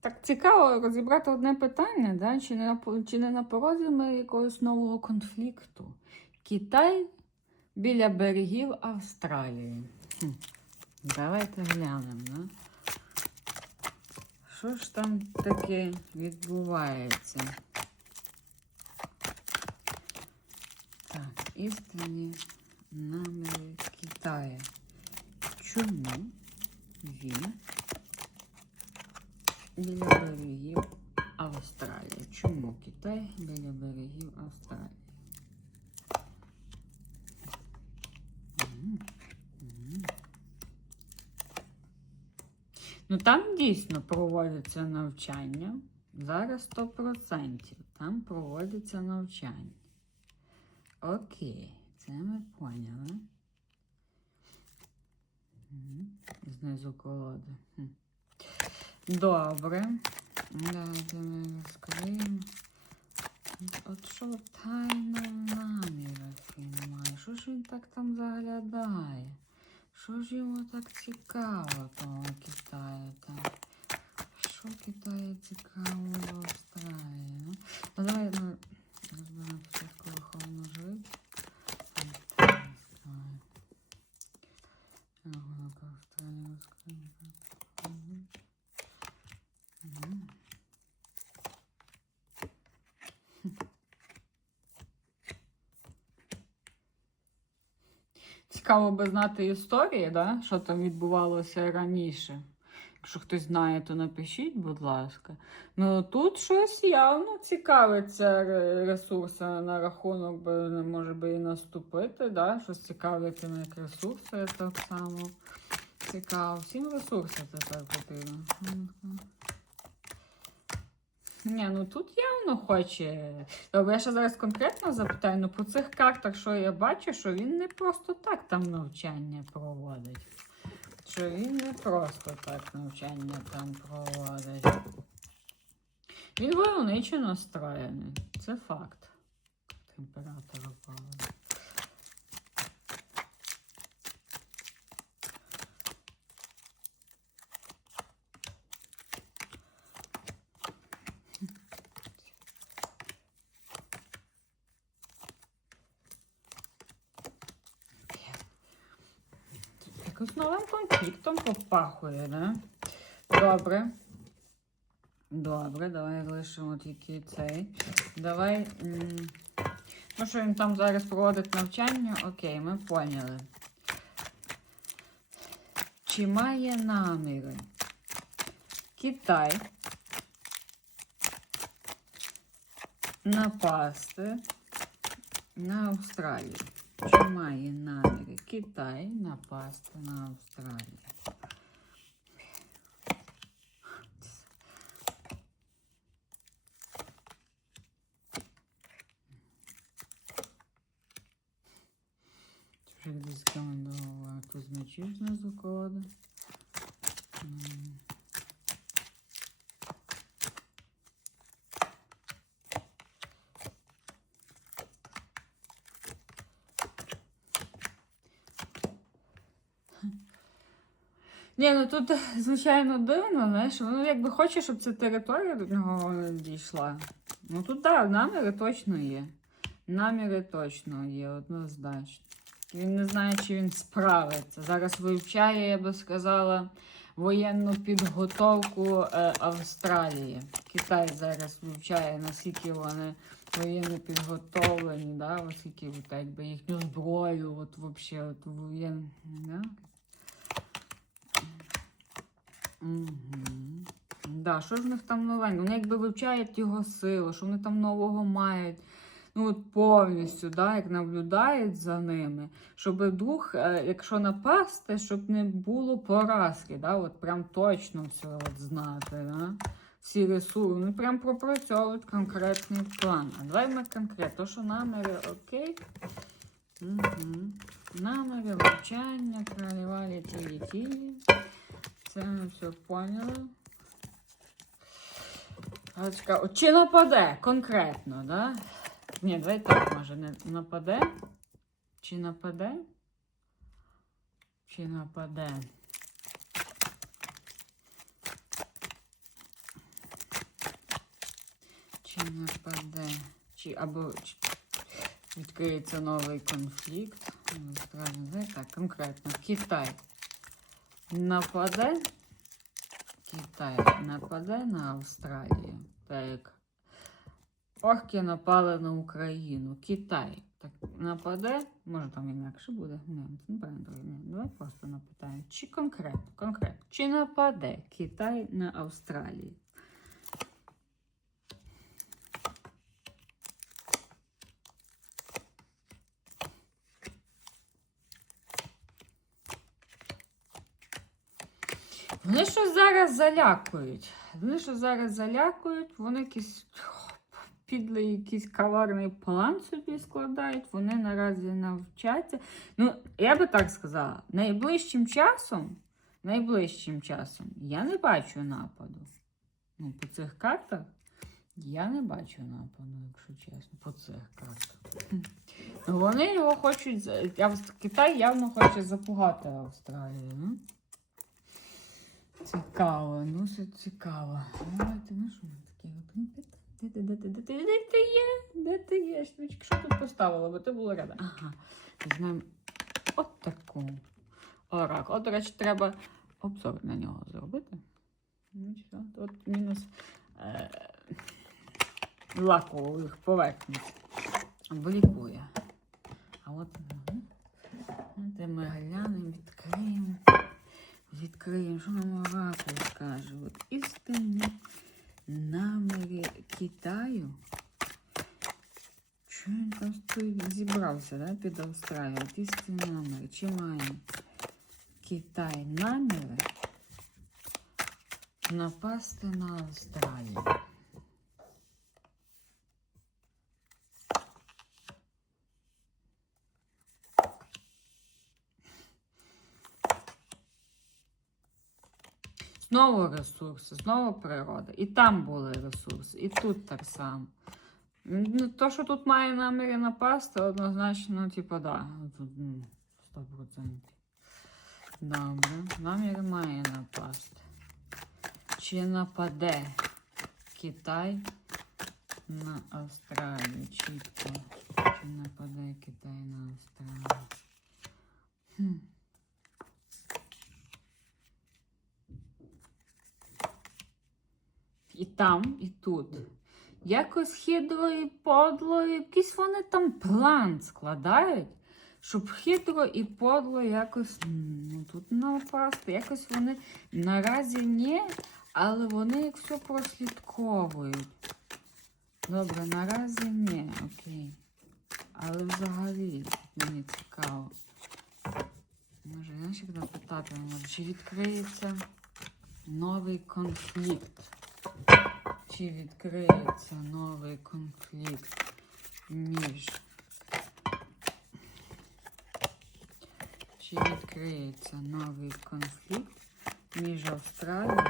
Так цікаво розібрати одне питання, да? чи, не на, чи не на порозі ми якогось нового конфлікту. Китай біля берегів Австралії. Хм. Давайте глянемо. Да? Що ж там таке відбувається? Так, істинні наміри Китаю. Чому він біля берегів Австралії? Чому Китай біля берегів Австралії? Ну там дійсно проводяться навчання. Зараз 100%. Там проводиться навчання. Окей, це ми поняли. Знизу колоди. Хм. Добре. Давайте ми розкриємо. От що тайно наміри він має? Що ж він так там заглядає? Що ж йому так цікаво того Китаю там? Що Китаю цікаво в Австралії? Ну, ну давай Цікаво би знати історії, да? що там відбувалося раніше. Якщо хтось знає, то напишіть, будь ласка. Ну тут щось явно цікавиться ресурси на рахунок, не може би і наступити, да? щось цікавиться як ресурси так само. Цікаво. Всім ресурси тепер потрібно. Мгм. Ні, ну тут явно хоче. Я ще зараз конкретно запитаю, ну по цих картах, що я бачу, що він не просто так там навчання проводить. Що він не просто так навчання там проводить. Він войовничо настроєний. Це факт. Температура пала. Якось новим конфліктом попахує, да? Добре. Добре, давай залишимо тільки цей. Давай. Ну, що він там зараз проводить навчання, окей, ми поняли. Чи має наміри Китай напасти на Австралію? Чи має наміри Китай напасть на Австралию. Вже десь командувала туз мечів знизу колоди. Ні, ну тут, звичайно, дивно, знаєш, воно якби хоче, щоб ця територія до нього дійшла. Ну тут так, наміри точно є. Наміри точно є, однозначно. Він не знає, чи він справиться. Зараз вивчає, я би сказала, воєнну підготовку е, Австралії. Китай зараз вивчає, наскільки вони воєнно підготовлені, да? оскільки от, якби їхню зброю, от взагалі, от воєн... Да? Угу. Да, що ж в них там новенько? Вони якби вивчають його силу, що вони там нового мають. Ну, от повністю, да, як наблюдають за ними, щоб дух, е, якщо напасти, щоб не було поразки, да, от прям точно все от знати, да, всі ресурси, вони прям пропрацьовують конкретний план. А давай ми конкретно, що наміри, окей. Угу. Наміри, вивчання, королева літії. Це ми все поняли. А, от Чи нападе конкретно, да? Ні, давай так, може, не нападе. Чи нападе? Чи нападе? чи нападе, чи або чи відкриється новий конфлікт. Ну, так, конкретно. Китай нападе. Китай нападе на Австралію. Так орки напали на Україну. Китай так нападе. Може там інакше буде. Не, не давай просто напитаємо. Чи конкретно, конкретно. Чи нападе Китай на Австралію? Вони що зараз залякують. Вони що зараз залякують, вони якийсь підлий якийсь коварний план собі складають, вони наразі навчаться. Ну, я би так сказала, найближчим часом, найближчим часом я не бачу нападу. Ну, по цих картах я не бачу нападу, якщо чесно, по цих картах. Вони його хочуть. Китай явно хоче запугати Австралію. Ну? Цікаво, ну це цікаво. Давайте, ну що таке? Де ти, де ти, де ти, де ти є? Де ти є? Штучки, що тут поставила, бо ти була рада. Ага. Візьмемо от таку. Орак. От, до речі, треба обзор на нього зробити. Ну, що, От мінус е, лакових поверхні. Блікує. А от ну, де ми глянемо, відкриємо. Відкриємо, що нам оракул скаже. От істинні наміри Китаю. Що він там стоїть? зібрався да, під Австралію? От істинні наміри. Чи має Китай наміри напасти на Австралію? Знову ресурси, знову природа. І там були ресурси, і тут так само. Ну, то, що тут має наміри напасти, однозначно, ну, типу, да. Тут ну, 100%. Добре. Намір має напасти. Чи нападе Китай на Австралію? Чітко. Чи нападе Китай на Австралію? Хм. І там, і тут. Якось хитро і подло, якийсь вони там план складають, щоб хитро і подло якось ну, тут напасти. Якось вони наразі ні, але вони як все прослідковують. Добре, наразі ні, окей. Але взагалі мені цікаво. Може, знаєш, як запитати, може, чи відкриється новий конфлікт? Чи відкриється новий конфлікт між чи відкриється новий конфлікт між Австралією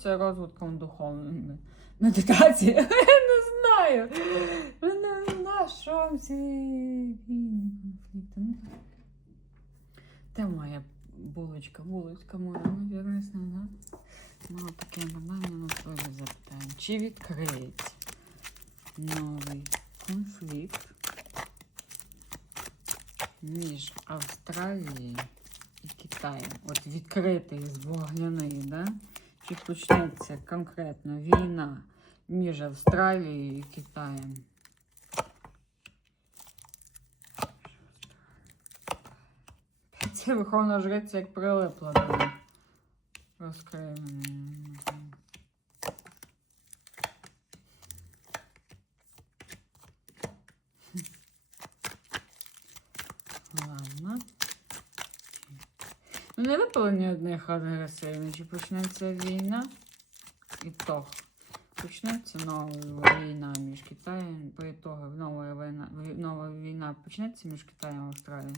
Займіться розвитком духовним. Медитації. Я не знаю. Не знаю, що ці війни, конфлікти. Ну, Де моя булочка? Булочка моя, ну, вернись назад. Ну, таке нормально на своє запитаємо. Чи відкриється новий конфлікт між Австралією і Китаєм? От відкритий з вогняний, да? Чи почнеться конкретно війна між Австралією і Китаєм? Це Верховна Жриця як прилипла до них. Розкриємо. Ну, не випало ні одних агресивних. Чи почнеться війна? І то. почнеться нова війна між Китаєм, по ітогу нова війна, ві- нова війна почнеться між Китаєм і Австралією.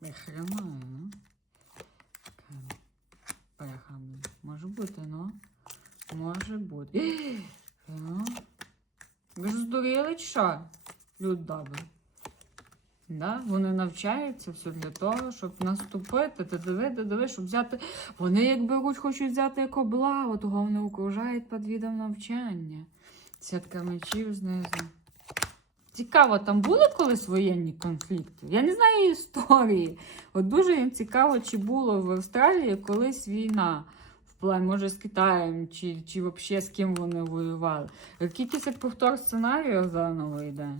Я ну. Така Може бути, ну. Може бути. Ви здуріли що? Люд добрий. Да? Вони навчаються все для того, щоб наступити. Ти диви, ти диви, щоб взяти. Вони як беруть, хочуть взяти як облаву, того вони окружають під відом навчання. Сітка мечів знизу. Цікаво, там були колись воєнні конфлікти? Я не знаю історії. От дуже їм цікаво, чи було в Австралії колись війна. Може, з Китаєм, чи, чи взагалі з ким вони воювали. Якийсь як повтор сценарію заново йде.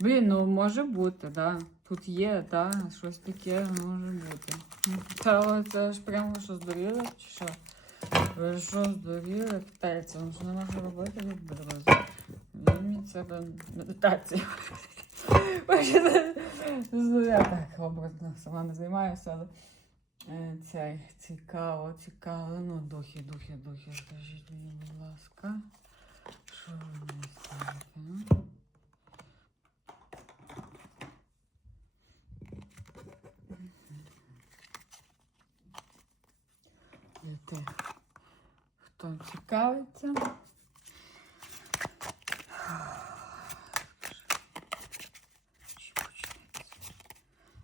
Блін, ну може бути, да. Тут є, да, щось таке може бути. Ну, Це, це ж прямо що здуріли, чи що? Ви що здуріли? Китайці, ну що не може робити друзі. Медитацію. Боже, ну, Я так образно сама не займаюся, але е, цей, цікаво, цікаво. Ну, духи, духи, духи, скажіть мені, будь ласка. Що ви мені скажете? Тих, хто цікавиться.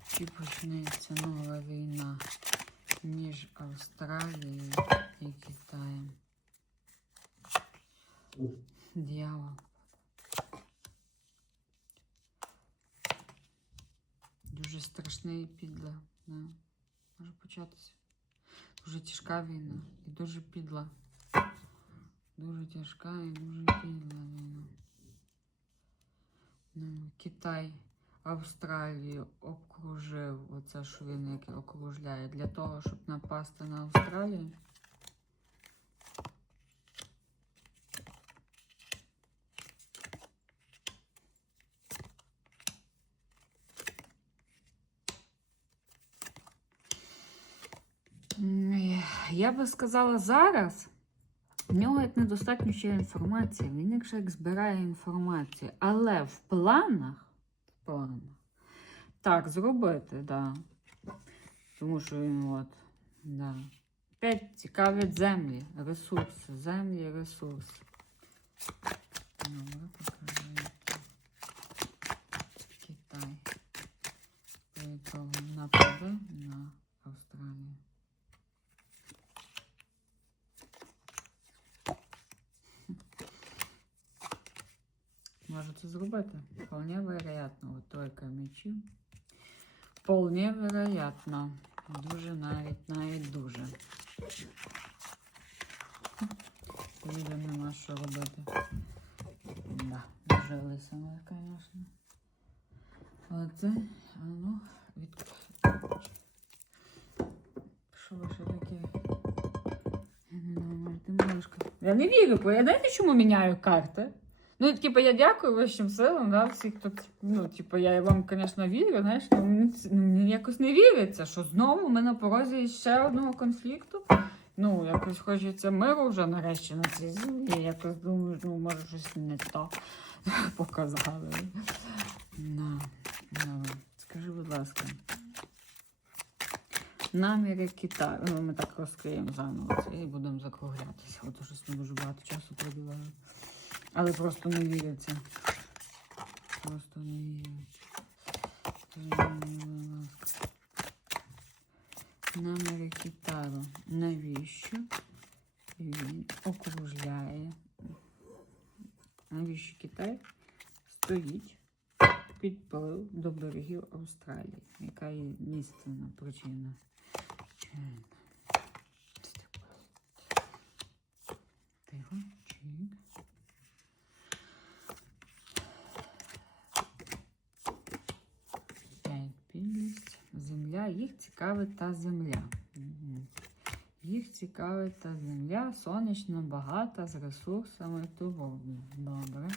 Чи почнеться? Нова війна між Австралією і Китаєм? Дьявол. Дуже страшне і підле. Да. Може початися. Дуже тяжка війна і дуже підла. Дуже тяжка і дуже підла війна. Ну, Китай Австралію обкружив оце що окружляє, для того, щоб напасти на Австралію. М, е, Я би сказала зараз. В нього як недостатньо ще інформації. Він якщо як збирає інформацію. Але в планах, в планах, так, зробити, да. Тому що він от, да. Опять цікавлять землі, ресурси, землі, ресурси. Добре, покажу. Китай. Цього на Австралію. Може це зробити? Вполне вероятно. От тройка мечів. Вполне вероятно. Дуже навіть, навіть дуже. Людям нема що робити. Да, дуже лисина, звісно. Оце, а ну, від... Що ви ще таке? Я не вірю, я знаєте, чому міняю карти? Ну, типу, я дякую вищим силам, да, всіх, хто, ну, типу, я вам, звісно, вірю, знаєш, але ну, мені якось не віриться, що знову ми на порозі ще одного конфлікту. Ну, якось хочеться миру вже нарешті на цій землі. Якось думаю, ну, може, щось не то показали. На, на, скажи, будь ласка. Наміри Китаю. Ну, ми так розкриємо заново це і будемо закруглятися. От щось не дуже багато часу приділяю. Але просто не віриться. Просто не віриться. Наміри Китару. Навіщо він окружляє? Навіщо Китай стоїть підплив до берегів Австралії? Яка є місцевна причина? Тихо, чик. П'ять підлість. Їх цікавить та земля. Їх цікавить та земля, сонячно багата, з ресурсами того. Добре.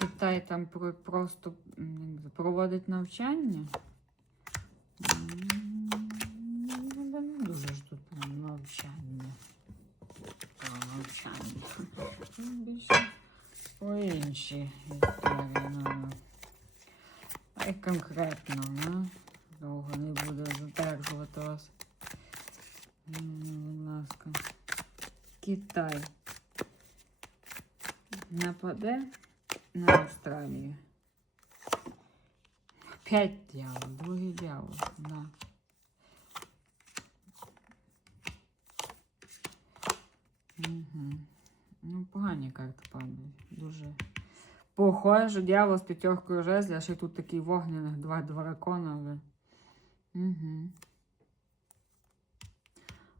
Китай там просто проводить навчання. Не дуже ж тут навчання. Навчання. По іншій історії. А й конкретно, ну. Довго не буду задержувати вас. Будь ласка. Китай нападе на Австралію. П'ять дьявол, другий дьявол, да. Угу. Ну, погані карти падають. Дуже. Похоже, дьявол з п'ятеркою жезлів, а ще тут такий вогняних два дракона. Угу.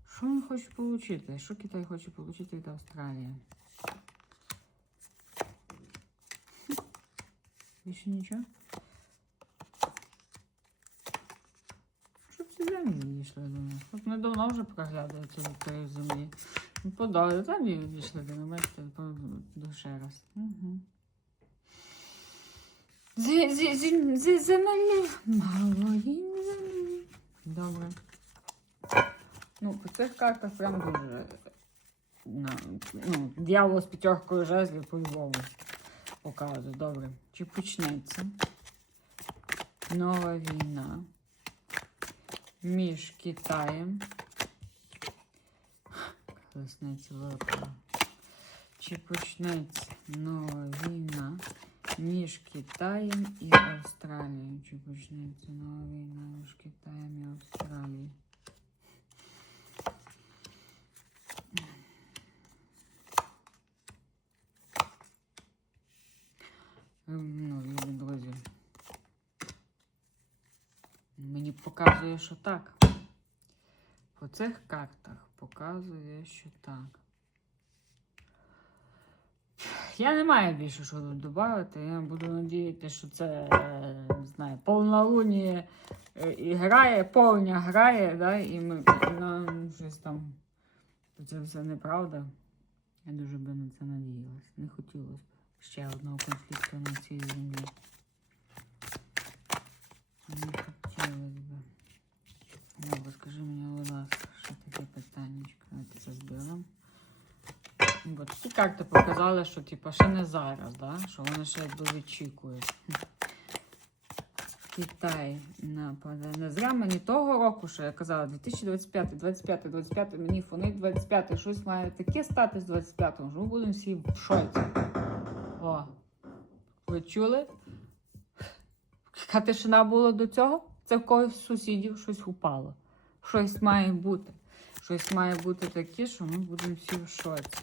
Що він хоче отримати? Що Китай хоче отримати від Австралії? Більше нічого? Що ці землі дійшли до нас? От ми давно вже проглядаються до тієї землі. Ну, подали, там і дійшли до бачите, ще раз. Угу. Зі, зі, зі, зі землі, малої землі. Добре. Ну, по цих картах прям дуже. На, ну, дьявол з п'ятеркою жезлів по-любому показує. Добре. Чи почнеться нова війна між Китаєм. Колесниця велика. Чи почнеться нова війна між Китаєм і Австралією? Чи почнеться нова війна між Китаєм і Австралією? Ну, любі друзі. Мені показує, що так. По цих картах показує, що так. Я не маю більше що тут додати. Я буду надіятися, що це е, не знаю, повнолуние е, і грає, повня грає, да, і ми і нам щось там. Це все неправда. Я дуже би на це надіялась. Не хотілося б ще одного конфлікту на цій землі. Не хотілося б. Добре, скажи мені, будь ласка, що таке питання? Давайте це зберемо. Бо ці карти показали, що типу, ще не зараз, да? що вони ще якби відчікують. Китай нападе. Не зря мені того року, що я казала, 2025, 25, 25, мені фонить 25, щось має таке стати з 25-го, що ми будемо всі в шоці. О, ви чули? Яка тишина була до цього? Це в когось сусідів щось упало. Щось має бути. Щось має бути таке, що ми будемо всі в шоці.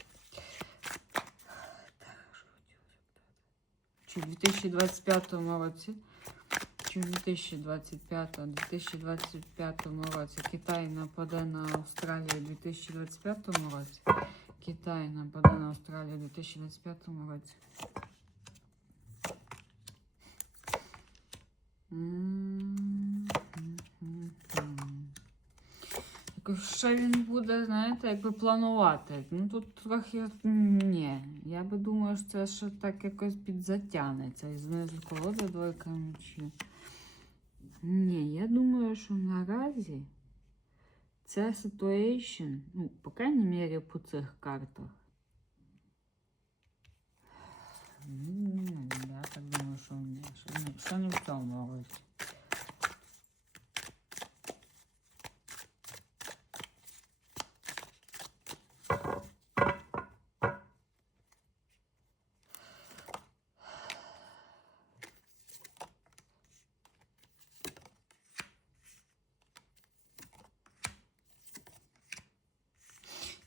Чи в 2025 році, чи в 2025-2025 році Китай нападе на Австралію у 2025 році? Китай нападе на Австралію у 2025 році. Ще він буде, знаєте, якби планувати. Ну тут трохи ні. Я би думаю, що це ще так якось підзатягнеться. І знизу колода двойка мечів. Ні, я думаю, що наразі ця ситуація, ну, по крайній мірі, по цих картах. Я так думаю. Що, ні, що не в цьому році.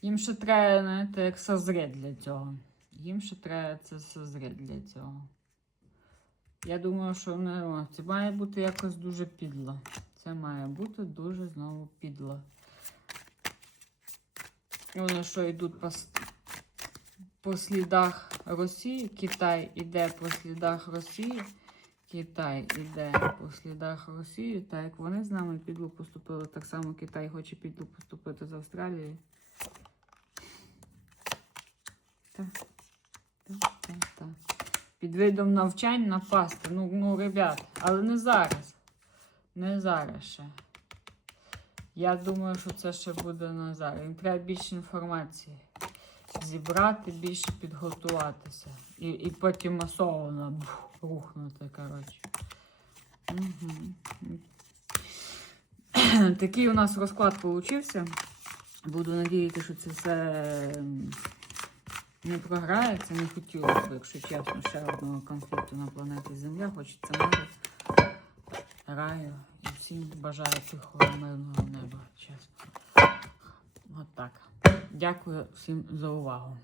Їм ще треба, знаєте, як созріти для цього. Їм ще треба це созріти для цього. Я думаю, що не, це має бути якось дуже підло. Це має бути дуже знову підло. Вони що йдуть по, по слідах Росії. Китай іде по слідах Росії. Китай іде по слідах Росії. Так як вони з нами підло поступили, так само Китай хоче підло поступити з Австралією. Так. Під видом навчань напасти. Ну, ну, ребят, але не зараз. Не зараз ще. Я думаю, що це ще буде не зараз. Їм треба більше інформації. Зібрати, більше підготуватися. І, і потім масово рухнути, коротше. Угу. Такий у нас розклад получився. Буду надіятися, що це все не програється. Не хотілося б, якщо чесно, ще одного конфлікту на планеті Земля. Хочеться миру, раю. І всім бажаю тихого мирного неба, чесно. От так. Дякую всім за увагу.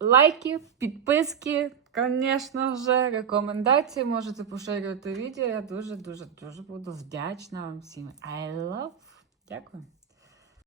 Лайки, підписки, звісно ж, рекомендації. Можете поширювати відео. Я дуже, дуже, дуже буду вдячна вам всім. I love. Дякую.